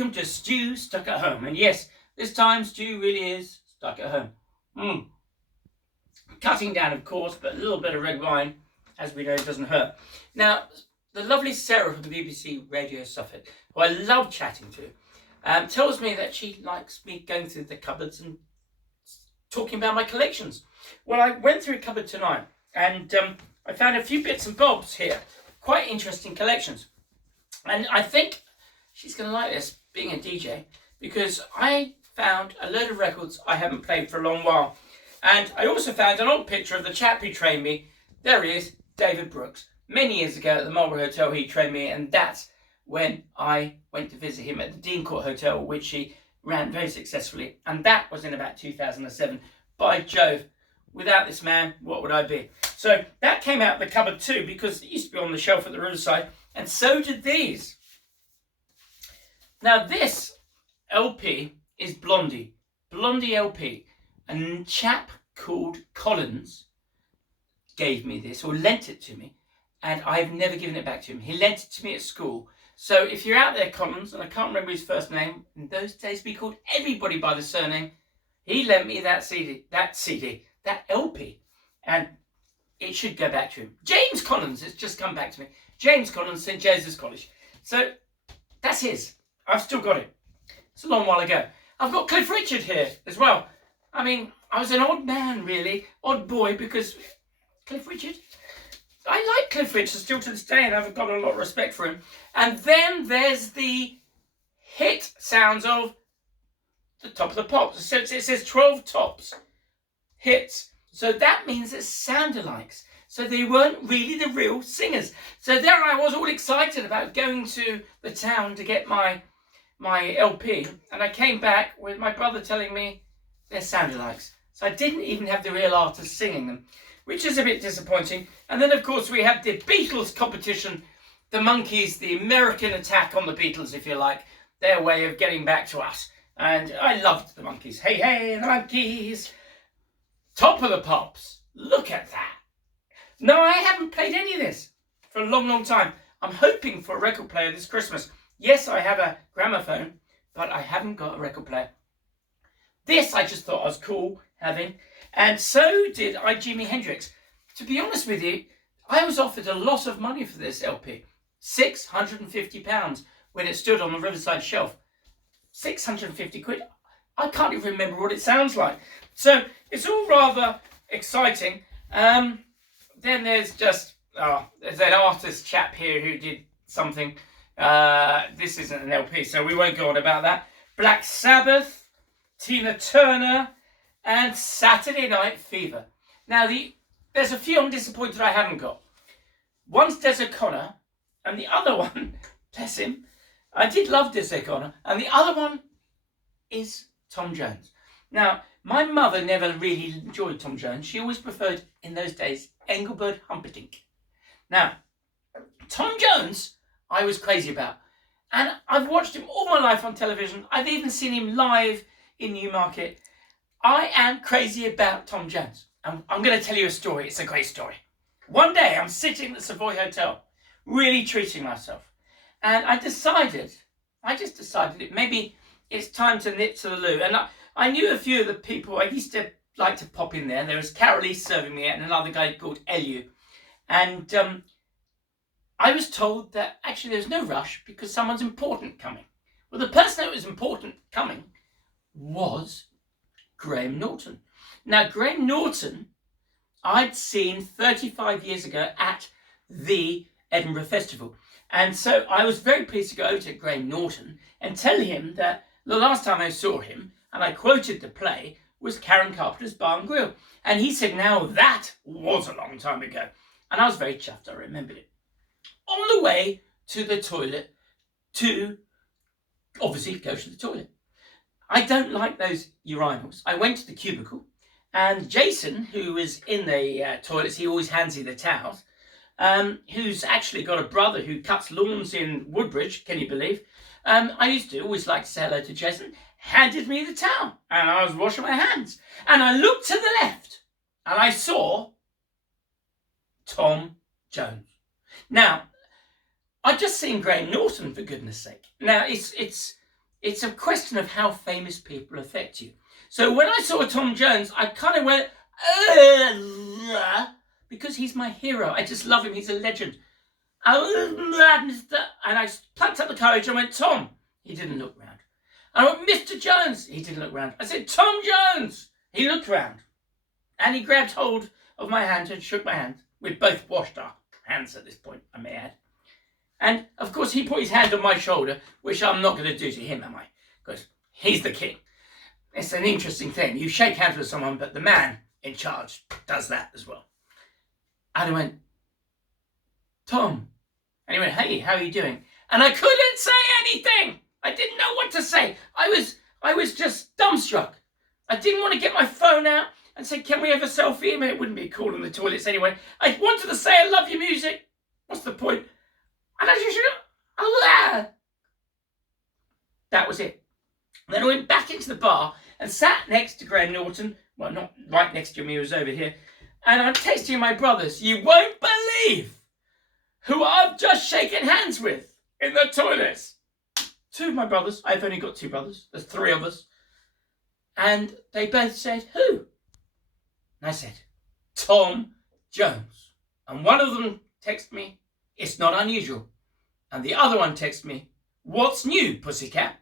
welcome to Stu Stuck at Home. And yes, this time Stu really is stuck at home. Cutting down, of course, but a little bit of red wine, as we know, doesn't hurt. Now, the lovely Sarah from the BBC Radio Suffolk, who I love chatting to, tells me that she likes me going through the cupboards and talking about my collections. Well, I went through a cupboard tonight, and I found a few bits and bobs here. Quite interesting collections. And I think she's going to like this, being a DJ, because I found a load of records I haven't played for a long while. And I also found an old picture of the chap who trained me. There he is, David Brooks. Many years ago at the Marlborough Hotel, he trained me, and that's when I went to visit him at the Dean Court Hotel, which he ran very successfully. And that was in about 2007. By Jove, without this man, what would I be? So that came out of the cupboard too, because it used to be on the shelf at the Riverside, and so did these. Now this LP is Blondie LP. A chap called Collins gave me this, or lent it to me, and I've never given it back to him. He lent it to me at school. So if you're out there, Collins, and I can't remember his first name, in those days we called everybody by the surname, he lent me that LP, and it should go back to him. James Collins, it's just come back to me. James Collins, St. Joseph's College. So that's his. I've still got it. It's a long while ago. I've got Cliff Richard here as well. I mean, I was an odd man, really. Odd boy, because Cliff Richard. I like Cliff Richard still to this day, and I've got a lot of respect for him. And then there's the hit sounds of the Top of the Pops. So it says 12 tops hits. So that means it's sound-alikes. So they weren't really the real singers. So there I was, all excited about going to the town to get my LP. And I came back with my brother telling me they're sound-alikes. So I didn't even have the real artist singing them, which is a bit disappointing. And then, of course, we had the Beatles competition. The Monkees, the American attack on the Beatles, if you like. Their way of getting back to us. And I loved the Monkees. Hey, hey, the Monkees. Top of the Pops. Look at that. No, I haven't played any of this for a long, long time. I'm hoping for a record player this Christmas. Yes, I have a gramophone, but I haven't got a record player. This I just thought was cool having. And so did Jimi Hendrix. To be honest with you, I was offered a lot of money for this LP. £650 when it stood on the Riverside shelf. 650 quid. I can't even remember what it sounds like. So it's all rather exciting. Then there's just, there's that artist chap here who did something. This isn't an LP, so we won't go on about that. Black Sabbath, Tina Turner, and Saturday Night Fever. Now, there's a few I'm disappointed I haven't got. One's Des O'Connor, and the other one, bless him, I did love Des O'Connor, and the other one is Tom Jones. Now, my mother never really enjoyed Tom Jones. She always preferred, in those days, Engelbert Humperdinck. Now, Tom Jones, I was crazy about. And I've watched him all my life on television. I've even seen him live in Newmarket. I am crazy about Tom Jones. I'm going to tell you a story. It's a great story. One day, I'm sitting at the Savoy Hotel, really treating myself. And I just decided maybe it's time to nip to the loo. And I knew a few of the people. I used to like to pop in there. There was Carol Lee serving me and another guy called Elu. And I was told that actually there's no rush because someone's important coming. Well, the person that was important coming was Graham Norton. Now, Graham Norton, I'd seen 35 years ago at the Edinburgh Festival. And so I was very pleased to go to Graham Norton and tell him that the last time I saw him, and I quoted the play, was Karen Carpenter's Bar and Grill. And he said, now that was a long time ago. And I was very chuffed, I remembered it. On the way to the toilet to obviously go to the toilet. I don't like those urinals. I went to the cubicle and Jason, who was in the toilets, he always hands you the towels, who's actually got a brother who cuts lawns in Woodbridge, can you believe? I used to always like to say hello to Jason, handed me the towel and I was washing my hands. And I looked to the left and I saw Tom Jones. Now, I'd just seen Graham Norton, for goodness sake. Now, it's it's a question of how famous people affect you. So when I saw Tom Jones, I kind of went, because he's my hero. I just love him. He's a legend. And I plucked up the courage and went, Tom. He didn't look round. I went, Mr. Jones. He didn't look round. I said, Tom Jones. He looked round. And he grabbed hold of my hand and shook my hand. We'd both washed our hands at this point, I may add. And, of course, he put his hand on my shoulder, which I'm not going to do to him, am I? Because he's the king. It's an interesting thing. You shake hands with someone, but the man in charge does that as well. And I went, Tom. And he went, hey, how are you doing? And I couldn't say anything. I didn't know what to say. I was just dumbstruck. I didn't want to get my phone out and say, can we have a selfie? I mean, it wouldn't be cool in the toilets anyway. I wanted to say, I love your music. What's the point? And I just, that was it. And then I went back into the bar and sat next to Graham Norton. Well, not right next to me, he was over here. And I'm texting my brothers, you won't believe who I've just shaken hands with in the toilets. 2 of my brothers. I've only got 2 brothers. There's 3 of us. And they both said, who? And I said, Tom Jones. And one of them texted me, it's not unusual. And the other one texted me, what's new, pussycat?